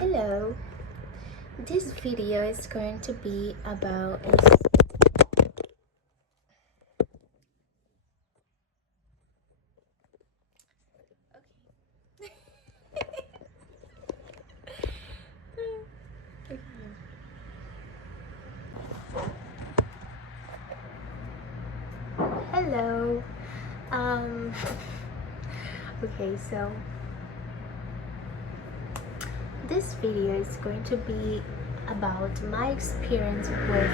Hello, this video is going to be about Hello. Okay, so this video is going to be about my experience with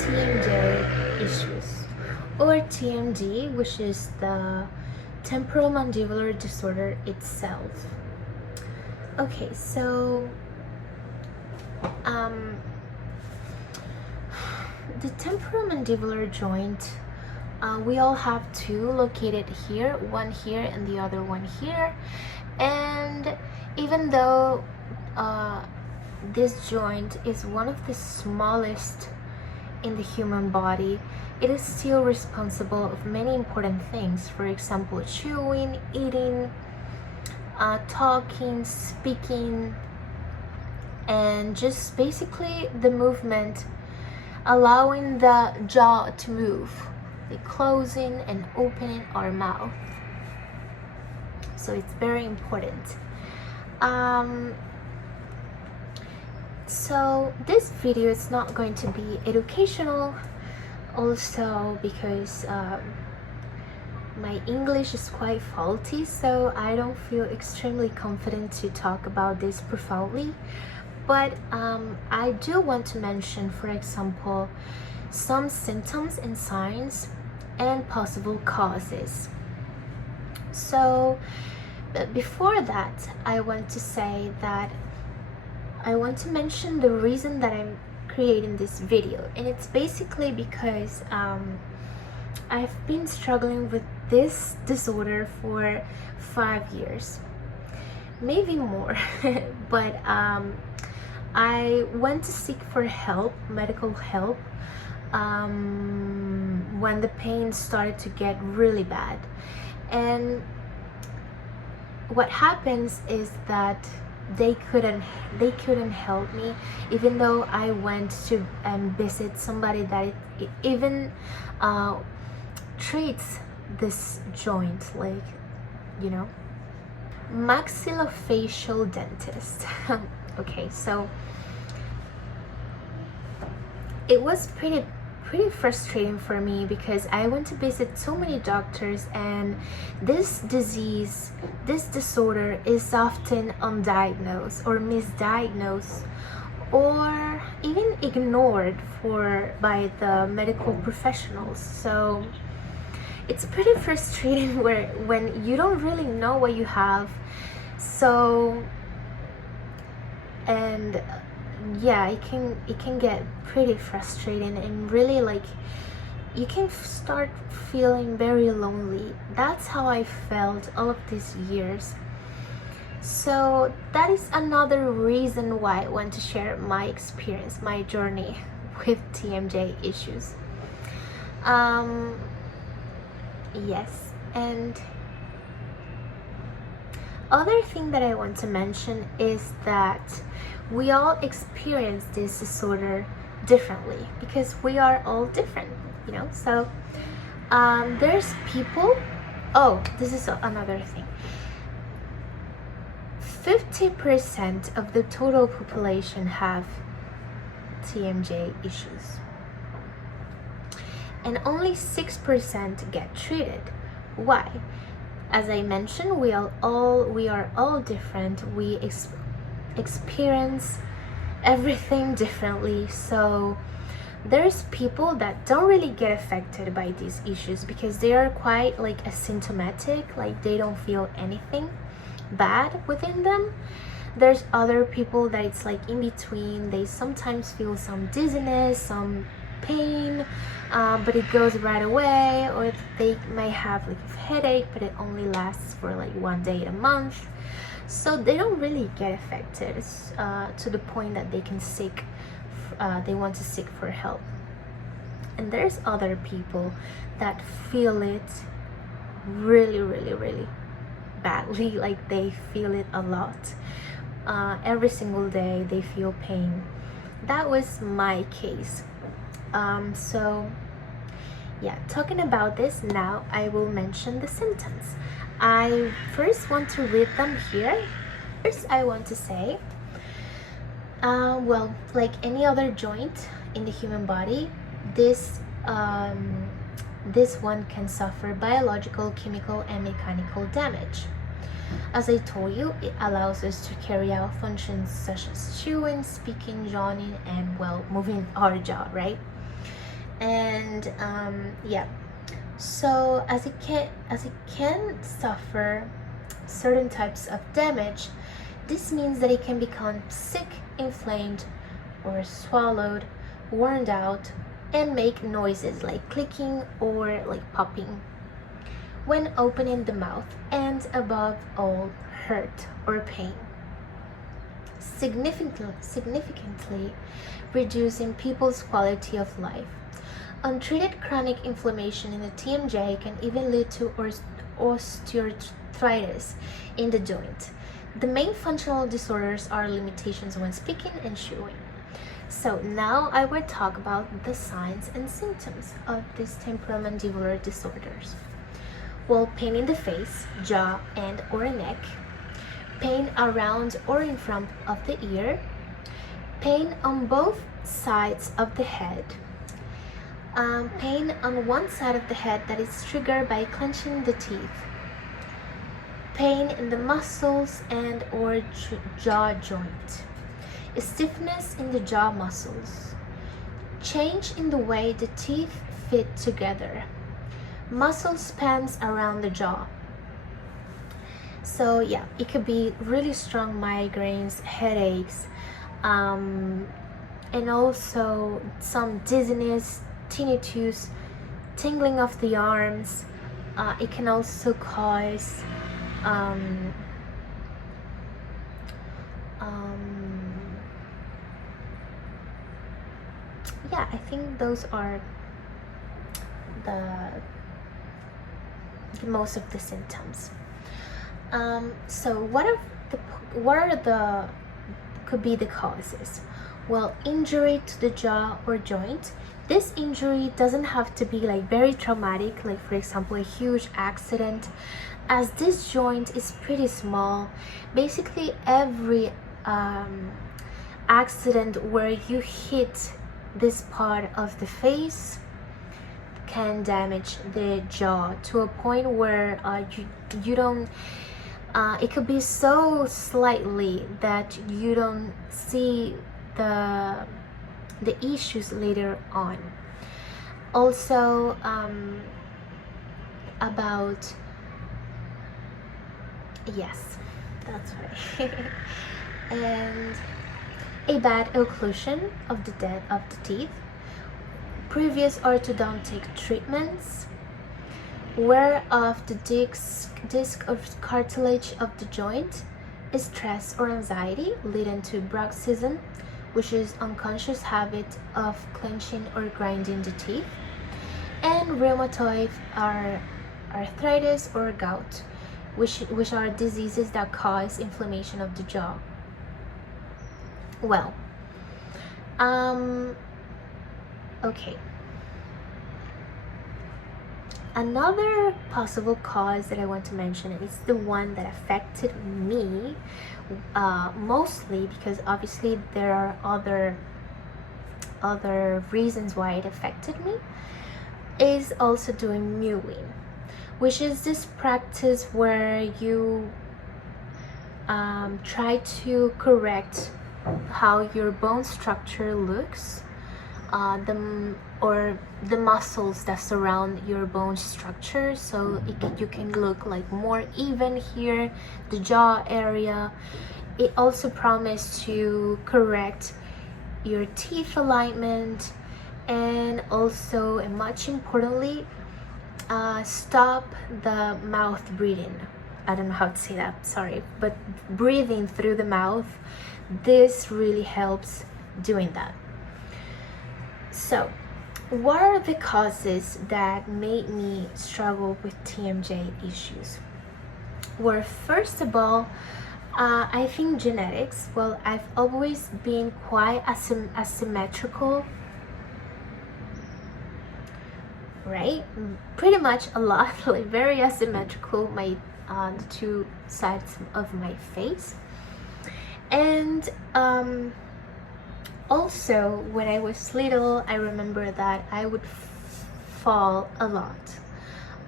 TMJ issues, or TMD, which is the temporomandibular disorder itself. Okay, so the temporomandibular joint, we all have two located here, one here and the other one here. And even though this joint is one of the smallest in the human body, it is still responsible of many important things. For example, chewing, eating, talking, speaking, and just basically the movement, allowing the jaw to move, the closing and opening our mouth. So it's very important. So this video is not going to be educational, also because my English is quite faulty, so I don't feel extremely confident to talk about this profoundly. But I do want to mention, for example, some symptoms and signs and possible causes. So before that, I want to say that I want to mention the reason that I'm creating this video, and it's basically because I've been struggling with this disorder for 5 years, maybe more. But I went to seek for help, medical help, when the pain started to get really bad. And what happens is that they couldn't help me, even though I went to visit somebody that even treats this joint, like, you know, maxillofacial dentist. Okay, so it was pretty frustrating for me because I went to visit so many doctors, and this disorder is often undiagnosed or misdiagnosed, or even ignored by the medical professionals. So it's pretty frustrating when you don't really know what you have. So, and yeah, it can get pretty frustrating, and really, like, you can start feeling very lonely. That's how I felt all of these years. So that is another reason why I want to share my experience, my journey with TMJ issues. Yes, and other thing that I want to mention is that we all experience this disorder differently because we are all different, you know. So there's people, this is another thing. 50% of the total population have TMJ issues, and only 6% get treated. Why? As I mentioned, we are all different. We experience everything differently. So there's people that don't really get affected by these issues because they are quite like asymptomatic, like they don't feel anything bad within them. There's other people that it's like in between. They sometimes feel some dizziness, some pain, but it goes right away, or they may have like a headache, but it only lasts for like 1 day a month. So they don't really get affected to the point that they want to seek for help. And there's other people that feel it really, really, really badly, like they feel it a lot. every single day they feel pain. That was my case. So yeah, talking about this now, I will mention the symptoms. I first want to read them here. First, I want to say, well, like any other joint in the human body, this one can suffer biological, chemical, and mechanical damage. As I told you, it allows us to carry out functions such as chewing, speaking, yawning, and, well, moving our jaw, right? And yeah, so as it can suffer certain types of damage, this means that it can become sick, inflamed, or swallowed, worn out, and make noises like clicking or like popping when opening the mouth, and above all, hurt or pain, significantly reducing people's quality of life. Untreated chronic inflammation in the TMJ can even lead to osteoarthritis in the joint. The main functional disorders are limitations when speaking and chewing. So now I will talk about the signs and symptoms of these temporomandibular disorders. Well, pain in the face, jaw, and or neck, pain around or in front of the ear, pain on both sides of the head, pain on one side of the head that is triggered by clenching the teeth, pain in the muscles and or jaw joint, stiffness in the jaw muscles, change in the way the teeth fit together, muscle spasms around the jaw. So yeah, it could be really strong migraines, headaches, and also some dizziness, tinnitus, tingling of the arms. It can also cause yeah, I think those are the most of the symptoms. So what are the could be the causes? Well, injury to the jaw or joint. This injury doesn't have to be like very traumatic, like for example a huge accident, as this joint is pretty small. Basically every accident where you hit this part of the face can damage the jaw to a point where you don't it could be so slightly that you don't see the issues later on. Also about, yes, that's right. And a bad occlusion of the teeth, previous orthodontic treatments, wear of the disc of cartilage of the joint, stress or anxiety leading to bruxism, which is unconscious habit of clenching or grinding the teeth, and rheumatoid arthritis or gout, which are diseases that cause inflammation of the jaw. Well, okay. Another possible cause that I want to mention is the one that affected me mostly, because obviously there are other reasons why it affected me, is also doing mewing, which is this practice where you try to correct how your bone structure looks, the muscles that surround your bone structure, so you can look like more even here, the jaw area. It also promises to correct your teeth alignment, and also, and much importantly, stop the mouth breathing. I don't know how to say that, sorry, but breathing through the mouth, this really helps doing that. So what are the causes that made me struggle with TMJ issues? Well, first of all, I think genetics. Well, I've always been quite asymmetrical, right? Pretty much a lot, like very asymmetrical, my the two sides of my face. And also when I was little, I remember that I would fall a lot.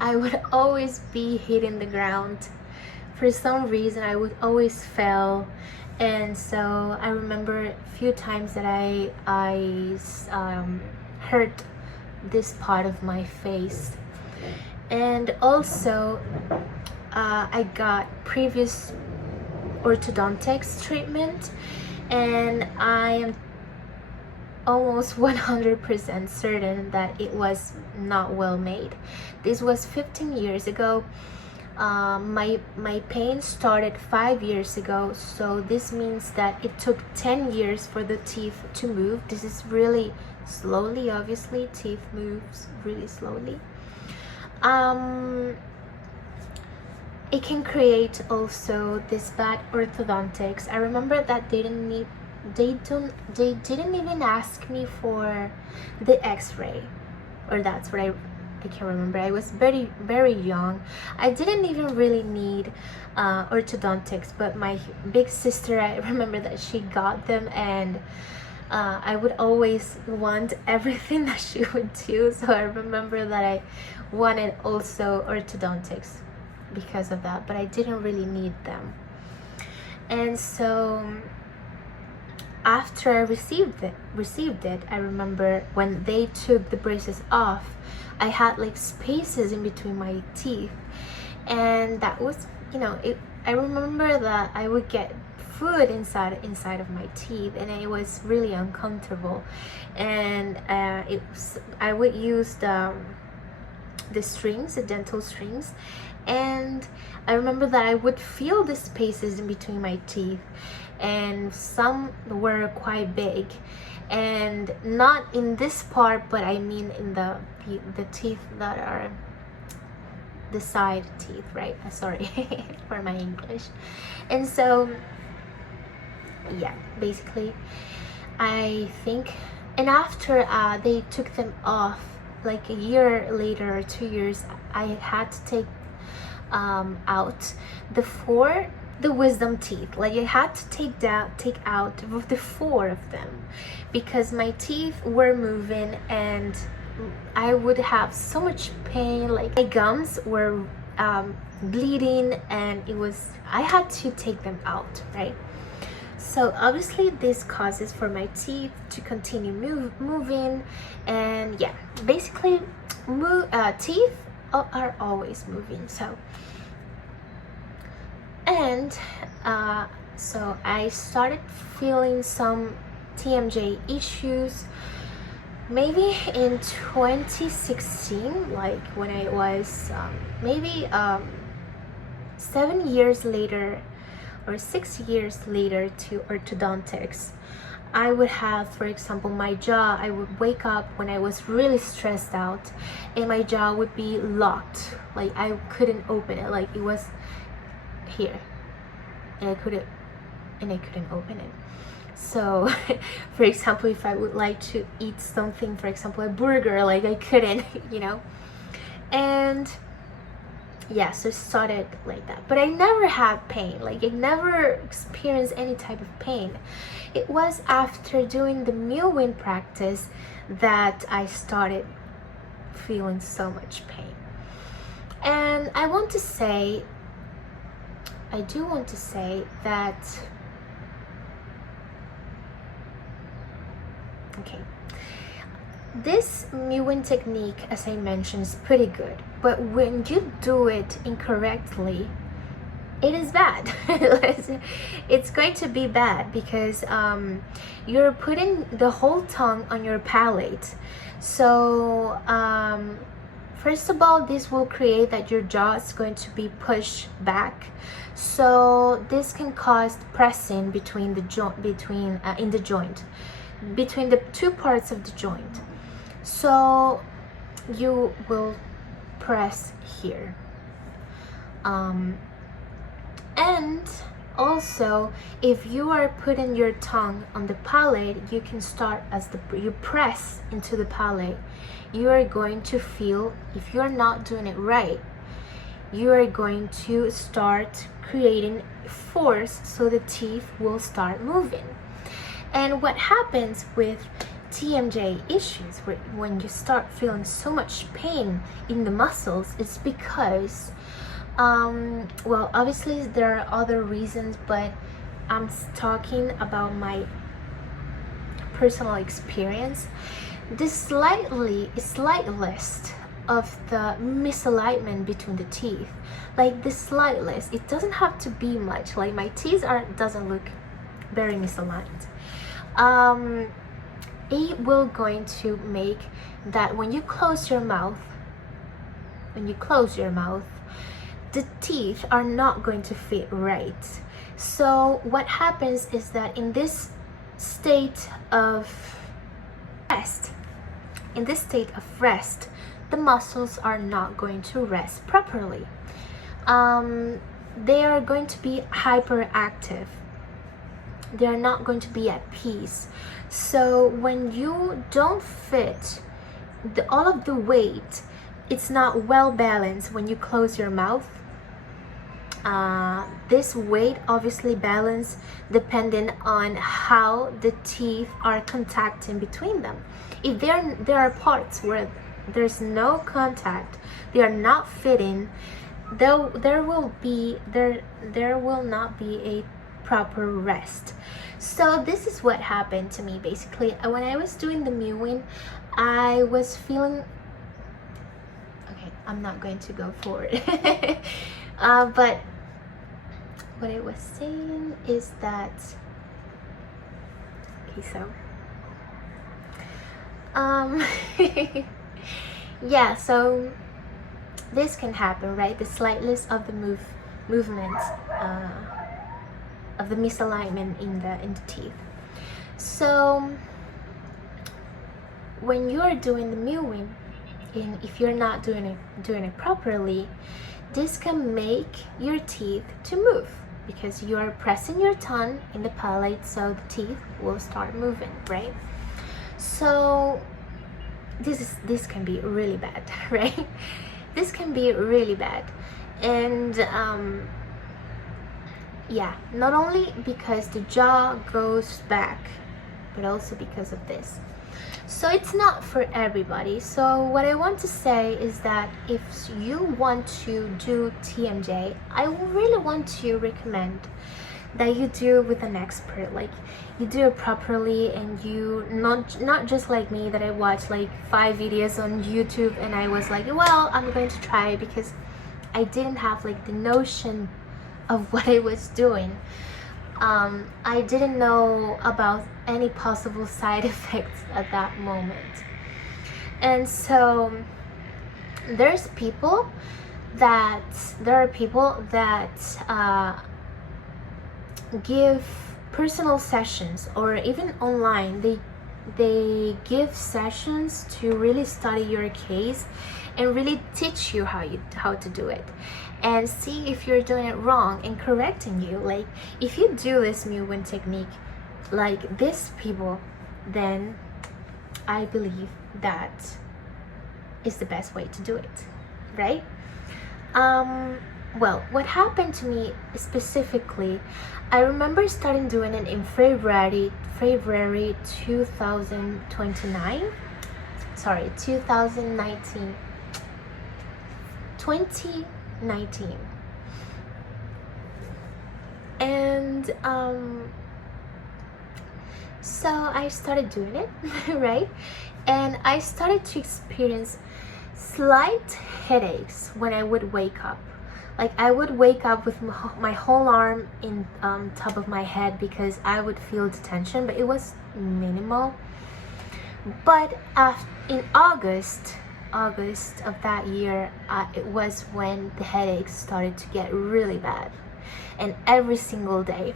I would always be hitting the ground. For some reason, I would always fail. And so I remember a few times that I hurt this part of my face. And also I got previous orthodontics treatment, and I am almost 100% certain that it was not well made. This was 15 years ago. My pain started 5 years ago, so this means that it took 10 years for the teeth to move. This is really slowly, obviously. Teeth moves really slowly. It can create also this bad orthodontics. I remember that they didn't even ask me for the x-ray, or that's what I can't remember. I was very young. I didn't even really need orthodontics, but my big sister, I remember that she got them, and I would always want everything that she would do. So I remember that I wanted also orthodontics because of that, but I didn't really need them. And so after I received it, I remember when they took the braces off, I had like spaces in between my teeth, and that was, I remember that I would get food inside of my teeth, and it was really uncomfortable. And I would use the strings, the dental strings, and I remember that I would feel the spaces in between my teeth, and some were quite big, and not in this part, but I mean in the teeth that are the side teeth, right? Sorry for my English. And so yeah, basically I think, and after they took them off, like a year later or 2 years, I had to take out the wisdom teeth. Like I had to take out the 4 of them, because my teeth were moving and I would have so much pain. Like my gums were bleeding, and I had to take them out, right? So obviously this causes for my teeth to continue moving, and yeah, basically teeth are always moving. So so I started feeling some TMJ issues maybe in 2016, like when I was maybe 7 years later or 6 years later to orthodontics. I would have, for example, my jaw, I would wake up when I was really stressed out, and my jaw would be locked. Like I couldn't open it, like it was here, and I couldn't open it. So for example, if I would like to eat something, for example a burger, like I couldn't, and yeah, so it started like that. But I never had pain, like I never experienced any type of pain. It was after doing the Mewing practice that I started feeling so much pain. And I do want to say that, okay, this Mewing technique, as I mentioned, is pretty good, but when you do it incorrectly, it is bad. It's going to be bad, because you're putting the whole tongue on your palate. So first of all, this will create that your jaw is going to be pushed back, so this can cause pressing between the joint, in the joint, between the 2 parts of the joint. So you will press here, and Also, if you are putting your tongue on the palate, you can start as you press into the palate. You are going to feel, if you're not doing it right, you are going to start creating force, so the teeth will start moving. And what happens with TMJ issues, when you start feeling so much pain in the muscles, is because well, obviously there are other reasons, but I'm talking about my personal experience. The slightest of the misalignment between the teeth, like the slightest, it doesn't have to be much. Like my teeth doesn't look very misaligned. It will going to make that when you close your mouth, the teeth are not going to fit right. So what happens is that in this state of rest, the muscles are not going to rest properly. They are going to be hyperactive. They are not going to be at peace. So when you don't fit all of the weight, it's not well balanced when you close your mouth. This weight obviously balance depending on how the teeth are contacting between them. If there are parts where there's no contact, they are not fitting, there will not be a proper rest. So this is what happened to me basically. When I was doing the mewing, I was feeling, okay, I'm not going to go forward. But what I was saying is that, okay, so yeah, so this can happen, right? The slightest of the movements of the misalignment in the teeth. So when you're doing the mewing, and if you're not doing it properly, this can make your teeth to move, because you are pressing your tongue in the palate, so the teeth will start moving, right? So this can be really bad, right? This can be really bad. And yeah, not only because the jaw goes back, but also because of this. So it's not for everybody. So what I want to say is that if you want to do TMJ, I really want to recommend that you do it with an expert. Like, you do it properly, and you not just like me, that I watched like 5 videos on YouTube and I was like, well, I'm going to try it, because I didn't have like the notion of what I was doing. I didn't know about any possible side effects at that moment. And so there are people that give personal sessions, or even online, they give sessions to really study your case and really teach you how to do it, and see if you're doing it wrong and correcting you. Like, if you do this Mewing technique like these people, then I believe that is the best way to do it, right? Well, what happened to me specifically, I remember starting doing it in February 2019. And so I started doing it, right? And I started to experience slight headaches when I would wake up. Like, I would wake up with my whole arm in top of my head, because I would feel the tension, but it was minimal. But in August of that year, it was when the headaches started to get really bad. And every single day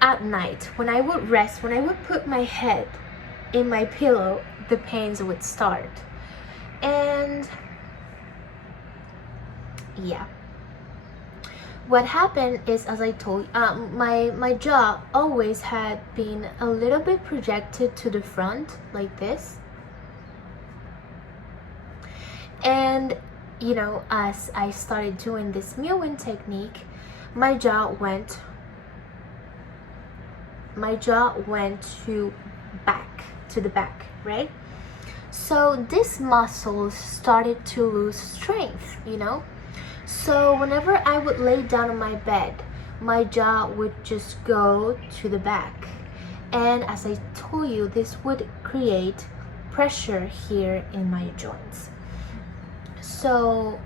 at night, when I would rest, when I would put my head in my pillow, the pains would start. And yeah, what happened is, as I told you, my jaw always had been a little bit projected to the front like this. And you know, as I started doing this Mewing technique, my jaw went to the back, right? So these muscles started to lose strength, you know. So whenever I would lay down on my bed, my jaw would just go to the back. And as I told you, this would create pressure here in my joints. So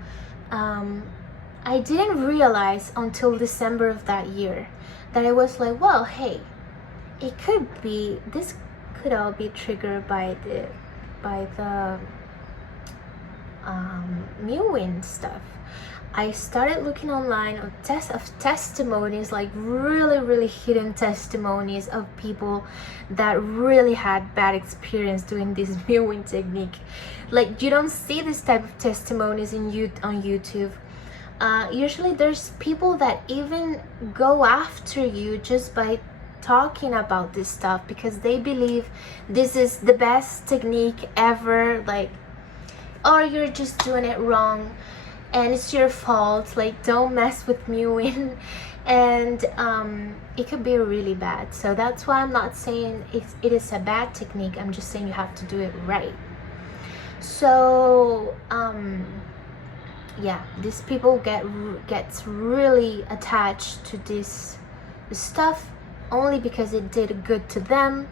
I didn't realize until December of that year that I was like, well, hey, this could all be triggered by the Mewing stuff. I started looking online of testimonies, like really hidden testimonies of people that really had bad experience doing this Mewing technique. Like, you don't see this type of testimonies on YouTube. Usually there's people that even go after you just by talking about this stuff because they believe this is the best technique ever, like, or you're just doing it wrong and it's your fault, like, don't mess with Mewing. And it could be really bad. So that's why I'm not saying it is a bad technique, I'm just saying you have to do it right. So yeah, these people gets really attached to this stuff only because it did good to them,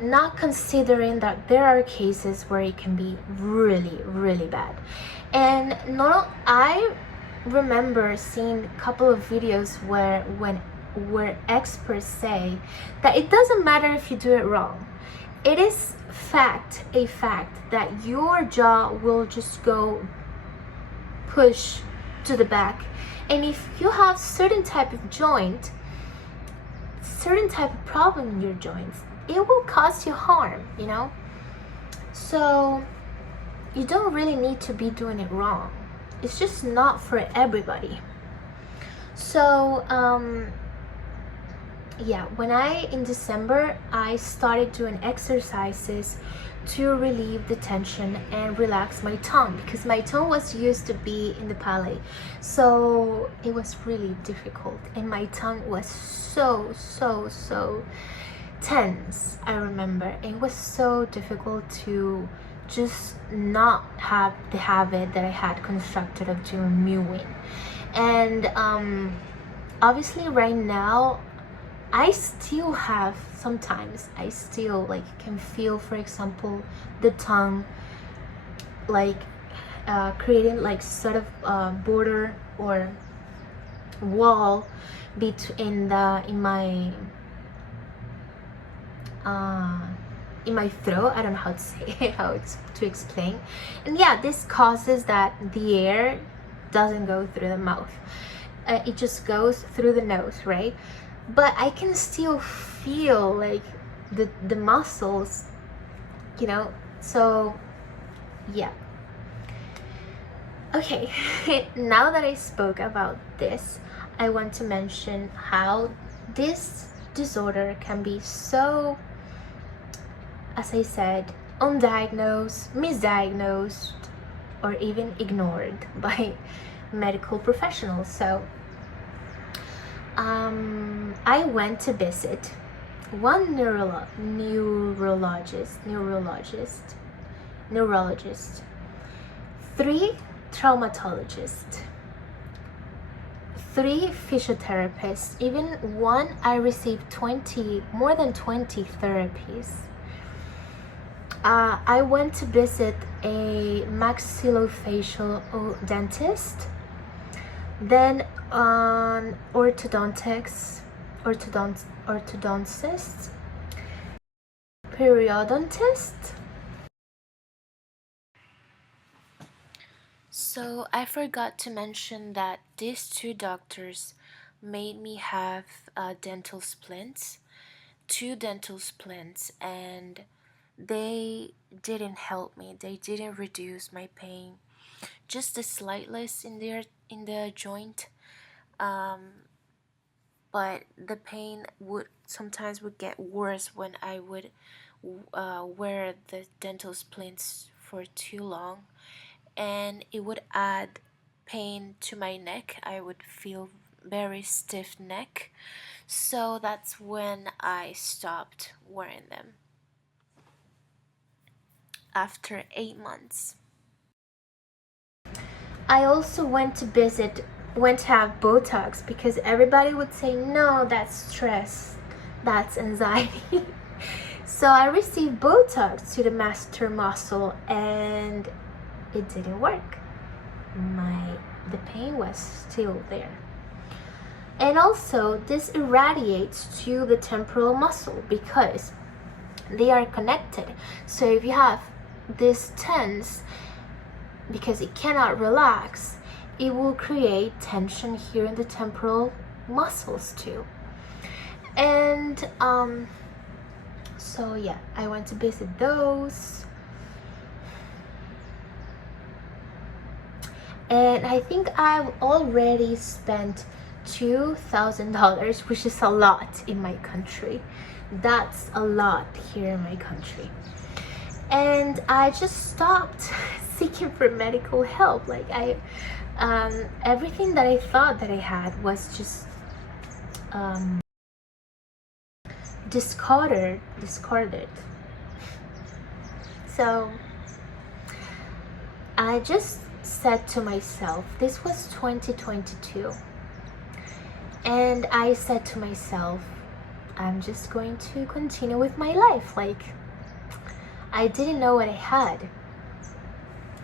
not considering that there are cases where it can be really bad. And I remember seeing a couple of videos where experts say that it doesn't matter if you do it wrong. It is a fact that your jaw will just go push to the back, and if you have certain type of joint, certain type of problem in your joints, it will cause you harm, you know. So you don't really need to be doing it wrong. It's just not for everybody. So yeah, in December I started doing exercises to relieve the tension and relax my tongue, because my tongue was used to be in the palate, so it was really difficult, and my tongue was so tense. I remember it was so difficult to just not have the habit that I had constructed of doing Mewing. And obviously right now I still like can feel, for example, the tongue like creating like sort of border or wall between in my throat. I don't know how to say it, to explain. And yeah, this causes that the air doesn't go through the mouth. It just goes through the nose, right? But I can still feel like the muscles, you know. So yeah. Okay, now that I spoke about this, I want to mention how this disorder can be so, as I said, undiagnosed, misdiagnosed, or even ignored by medical professionals. So I went to visit one neurologist, 3 traumatologists, 3 physiotherapists, even one I received more than 20 therapies. I went to visit a maxillofacial dentist, then an orthodontist, periodontist. So I forgot to mention that these 2 doctors made me have dental splints, 2 dental splints, and they didn't help me. They didn't reduce my pain, just the slightness in the joint. But the pain would sometimes get worse when I would wear the dental splints for too long, and it would add pain to my neck. I would feel very stiff neck, so that's when I stopped wearing them after 8 months. I also went to have Botox because everybody would say, no, that's stress, that's anxiety. So I received Botox to the master muscle and it didn't work. The pain was still there. And also this irradiates to the temporal muscle because they are connected. So if you have this tense, because it cannot relax, it will create tension here in the temporal muscles too. And so yeah, I went to visit those, and I think I've already spent $2,000, which is a lot in my country. That's a lot here in my country. And I just stopped seeking for medical help. Like everything that I thought that I had was just discarded. So I just said to myself, this was 2022, and I said to myself, I'm just going to continue with my life. Like, I didn't know what I had.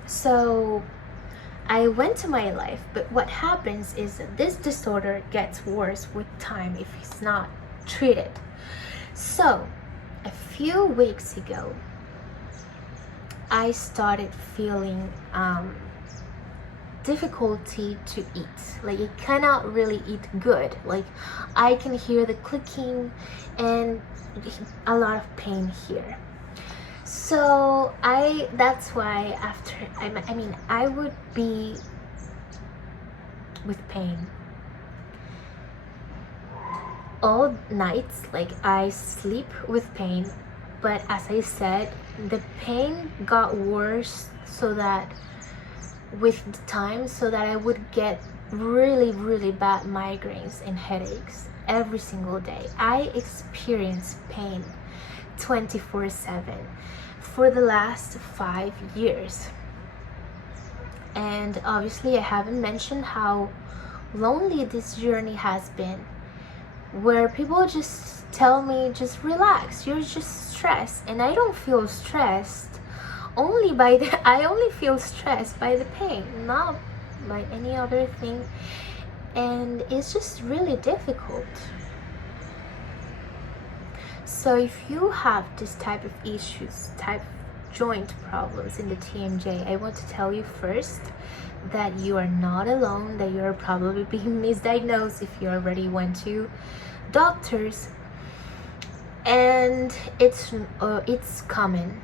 So I went to my life, but what happens is that this disorder gets worse with time if it's not treated. So a few weeks ago, I started feeling difficulty to eat. Like, I cannot really eat good. Like, I can hear the clicking and a lot of pain here. So that's why after I would be with pain all nights. Like, I sleep with pain, but as I said, the pain got worse so that with the time, so that I would get really, really bad migraines and headaches every single day. I experienced pain 24/7 for the last 5 years. And obviously I haven't mentioned how lonely this journey has been, where people just tell me, just relax, you're just stressed. And I don't feel stressed I only feel stressed by the pain, not by any other thing. And it's just really difficult. So if you have this type of issues, type of joint problems in the TMJ, I want to tell you first that you are not alone, that you're probably being misdiagnosed if you already went to doctors, and it's common.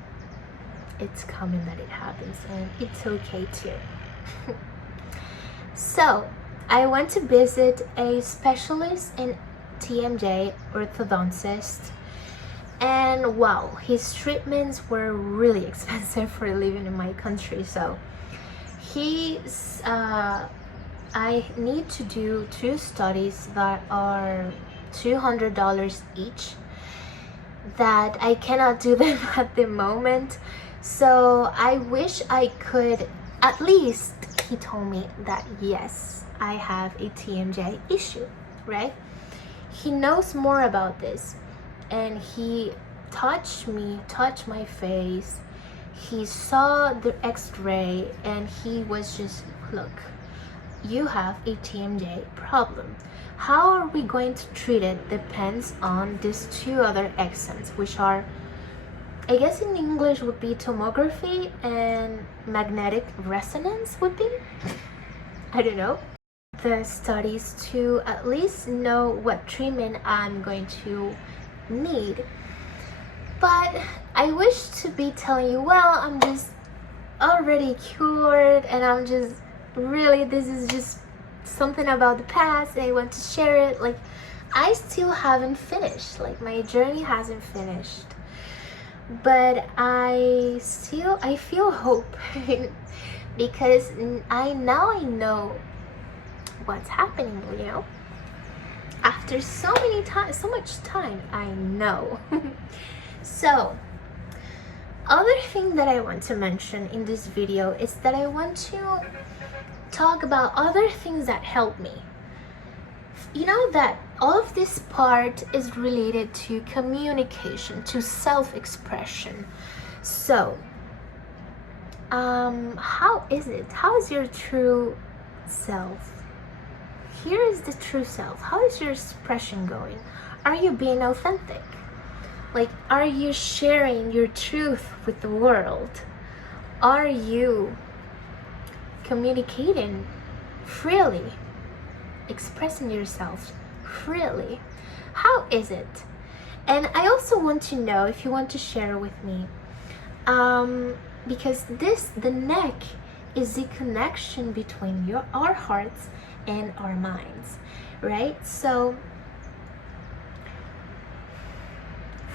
It's common that it happens, and it's okay too. So I went to visit a specialist in TMJ, orthodontist, and wow, his treatments were really expensive for living in my country. So I need to do 2 studies that are $200 each, that I cannot do them at the moment. So I wish I could, at least he told me that yes, I have a TMJ issue, right? He knows more about this, and he touched my face. He saw the x-ray, and he was just, look, you have a TMJ problem. How are we going to treat it depends on these 2 other exams, which are, I guess in English would be tomography and magnetic resonance would be, I don't know. The studies to at least know what treatment I'm going to need. But I wish to be telling you, well, I'm just already cured, and I'm just really, this is just something about the past and I want to share it. Like, I still haven't finished, like my journey hasn't finished, but I feel hope because I know what's happening, you know, after so much time, I know. So other thing that I want to mention in this video is that I want to talk about other things that help me. You know that all of this part is related to communication, to self-expression. So how is it? How is your true self? Here is the true self. How is your expression going? Are you being authentic? Like, are you sharing your truth with the world? Are you communicating freely? Expressing yourself freely? How is it? And I also want to know if you want to share with me, because the neck is the connection between our hearts and our minds, right? So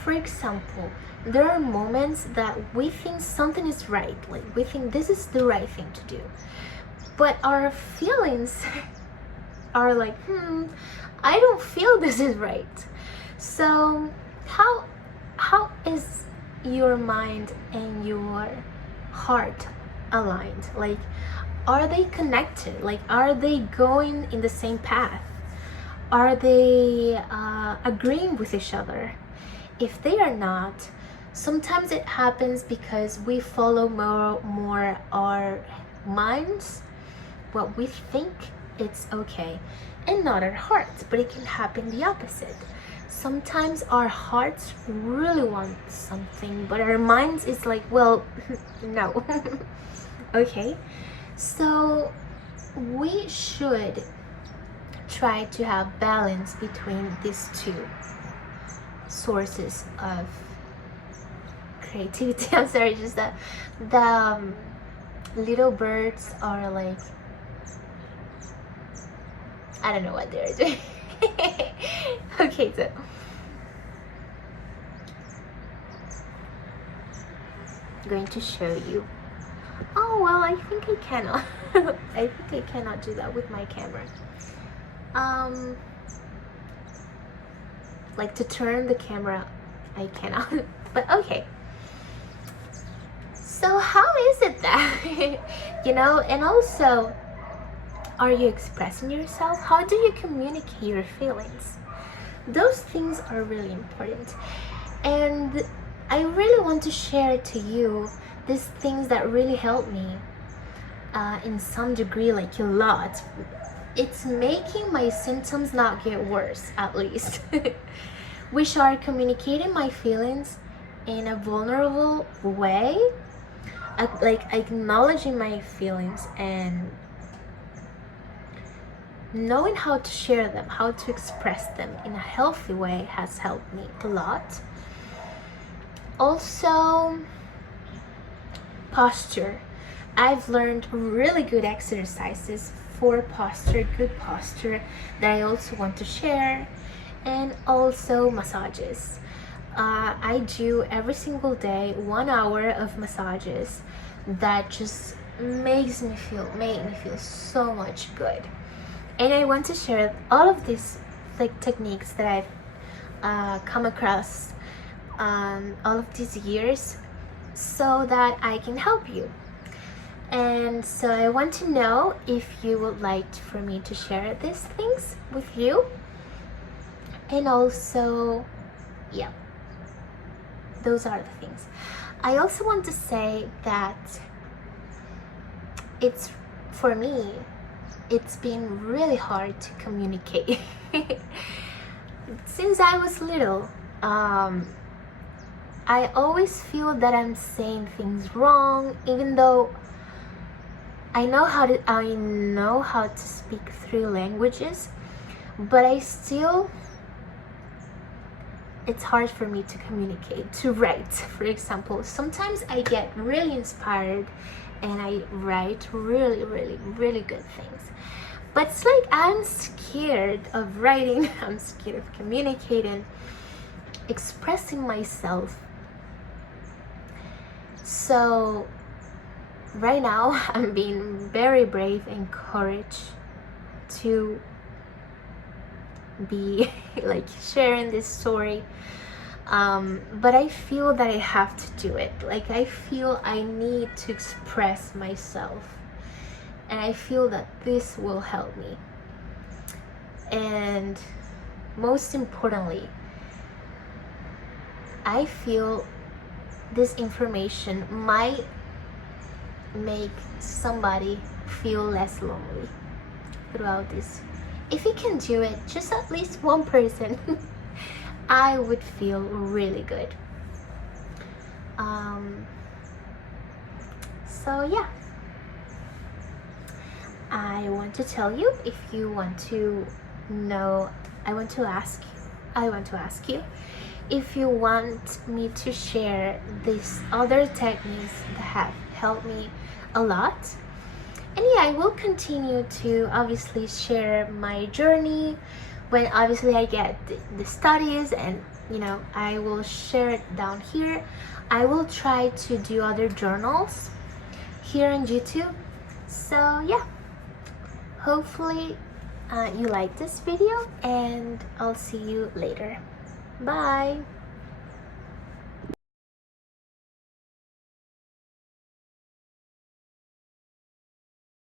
for example, there are moments that we think something is right, like we think this is the right thing to do, but our feelings are like, I don't feel this is right. So how is your mind and your heart aligned? Like, are they connected? Like, are they going in the same path? Are they agreeing with each other? If they are not, sometimes it happens because we follow more our minds, what we think it's okay, and not our hearts. But it can happen the opposite. Sometimes our hearts really want something, but our minds is like, well, no. Okay, so we should try to have balance between these two sources of creativity. I'm sorry, just that the little birds are like, I don't know what they're doing. Okay, so I'm going to show you. Oh well, I think I cannot. I think I cannot do that with my camera. Like to turn the camera, I cannot. But okay. So how is it that you know? And also, are you expressing yourself? How do you communicate your feelings? Those things are really important, and I really want to share to you these things that really help me in some degree, like a lot. It's making my symptoms not get worse, at least. Which are communicating my feelings in a vulnerable way, like acknowledging my feelings and knowing how to share them, how to express them in a healthy way has helped me a lot. Also, posture. I've learned really good exercises for posture, good posture, that I also want to share. And also massages. I do every single day 1 hour of massages that just make me feel so much good. And I want to share all of these techniques that I've come across all of these years so that I can help you. And so I want to know if you would like for me to share these things with you. And also, yeah, those are the things. I also want to say that for me, it's been really hard to communicate. Since I was little, I always feel that I'm saying things wrong, even though I know how to speak 3 languages, but it's hard for me to communicate, to write. For example, sometimes I get really inspired and I write really, really, really good things. But it's like I'm scared of writing, I'm scared of communicating, expressing myself. So right now I'm being very brave and courage to be like sharing this story, but I feel that I have to do it. Like I feel I need to express myself, and I feel that this will help me. And most importantly, I feel this information might make somebody feel less lonely throughout this. If you can do it, just at least one person, I would feel really good. So yeah, I want to tell you, if you want to know, I want to ask you if you want me to share these other techniques that have helped me a lot. And yeah, I will continue to obviously share my journey when obviously I get the studies, and you know, I will share it down here. I will try to do other journals here on YouTube. So yeah, hopefully you like this video, and I'll see you later. Bye.